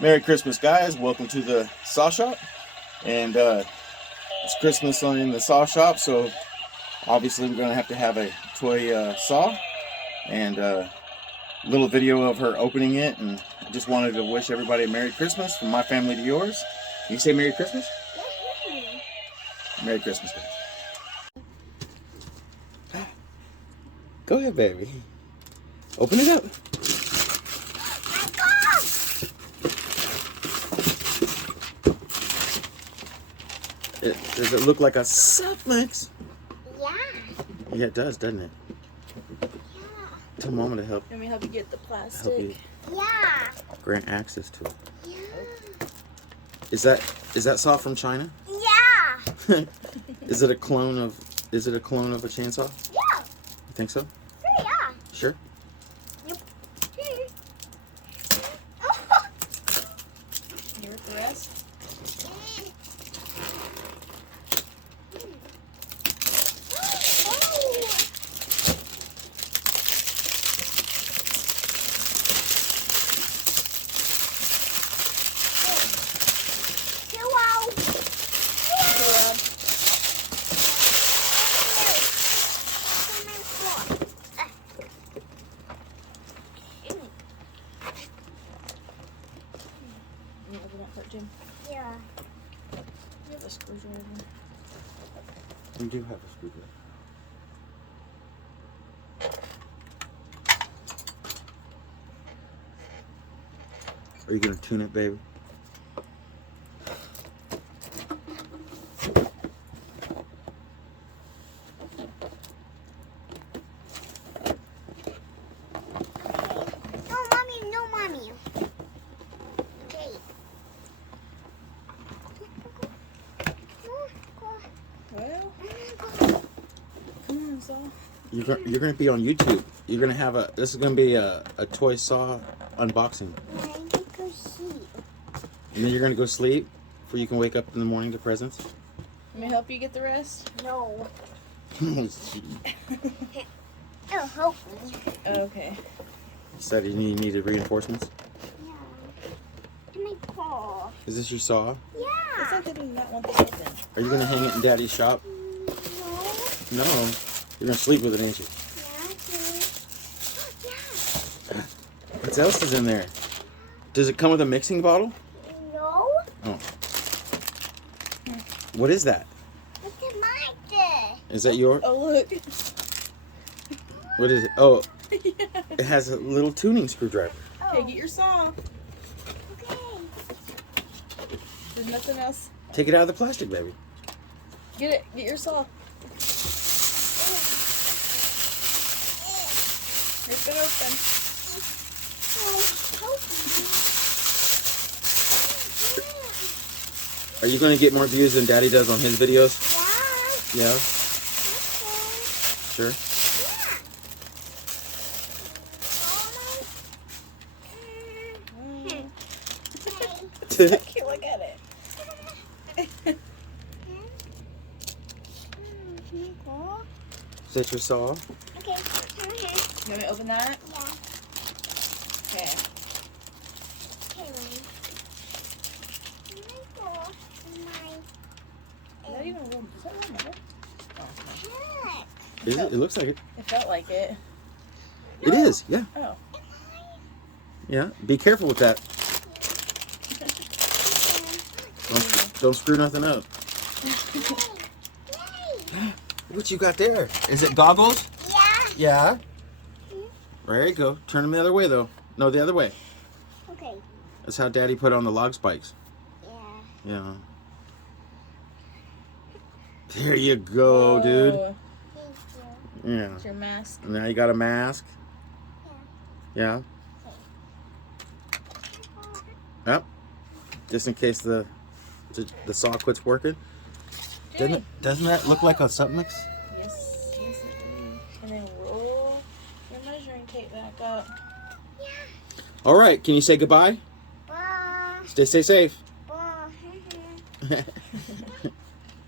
Merry Christmas, guys. Welcome to the Saw Shop. And it's Christmas in the Saw Shop, so obviously we're going to have a toy saw. And a little video of her opening it. And I just wanted to wish everybody a Merry Christmas from my family to yours. Can you say Merry Christmas? Merry Christmas, guys. Go ahead, baby. Open it up. Does it look like a supplex? Yeah. Yeah, it does, doesn't it? Yeah. Tell Mama to help. Let me help you get the plastic. Help you Yeah. grant access to it. Yeah. Is that saw from China? Yeah. Is it a clone of a chainsaw? Yeah. You think so? Yeah. Sure. Yep. You with the rest? You open that part, Jim? Yeah. You have a screwdriver. We do have a screwdriver. Are you gonna tune it, baby? No, mommy. No, mommy. Okay. Well, come on, Saw. You're gonna be on YouTube. You're gonna have this is gonna be a toy saw unboxing. And then you're gonna go sleep before you can wake up in the morning to presents. Let me help you get the rest? No. Oh, Oh, help me. Okay. said you needed reinforcements. Yeah. And my paw. Is this your saw? It's Yeah. like they do not want this open. Are you gonna hang it in Daddy's shop? No. No. You're gonna sleep with it, ain't you? Yeah. What else is in there? Does it come with a mixing bottle? No. Oh. What is that? It's a mic. Is that your? Oh, look. What is it? Oh, Yeah. it has a little tuning screwdriver. Okay, get your saw. Okay. There's nothing else. Take it out of the plastic, baby. Get it. Get your saw. Rip it open. Are you gonna get more views than Daddy does on his videos? Yeah. Yeah. Okay. Sure. Cute, look at it. Is that your saw? Okay, come here. You want me to open that? Yeah. Okay. Okay, Lynn. Is that even a little? Is that real metal? Oh, no. Is it? It looks like it. It felt like it. It is. Yeah. Oh. Yeah. Be careful with that. Don't screw nothing up. What you got there? Is it goggles? Yeah. Yeah. There you go. Turn them the other way, though. No, the other way. Okay. That's how Daddy put on the log spikes. Yeah. Yeah. There you go, dude. Oh, Thank you. Yeah. it's your mask. Now you got a mask. Yeah. Yep. Just in case the saw quits working. Doesn't that look like a supplex? Yes. Yes, it is. And then roll your measuring tape back up. All right. Can you say goodbye? Bye. Stay safe. Bye.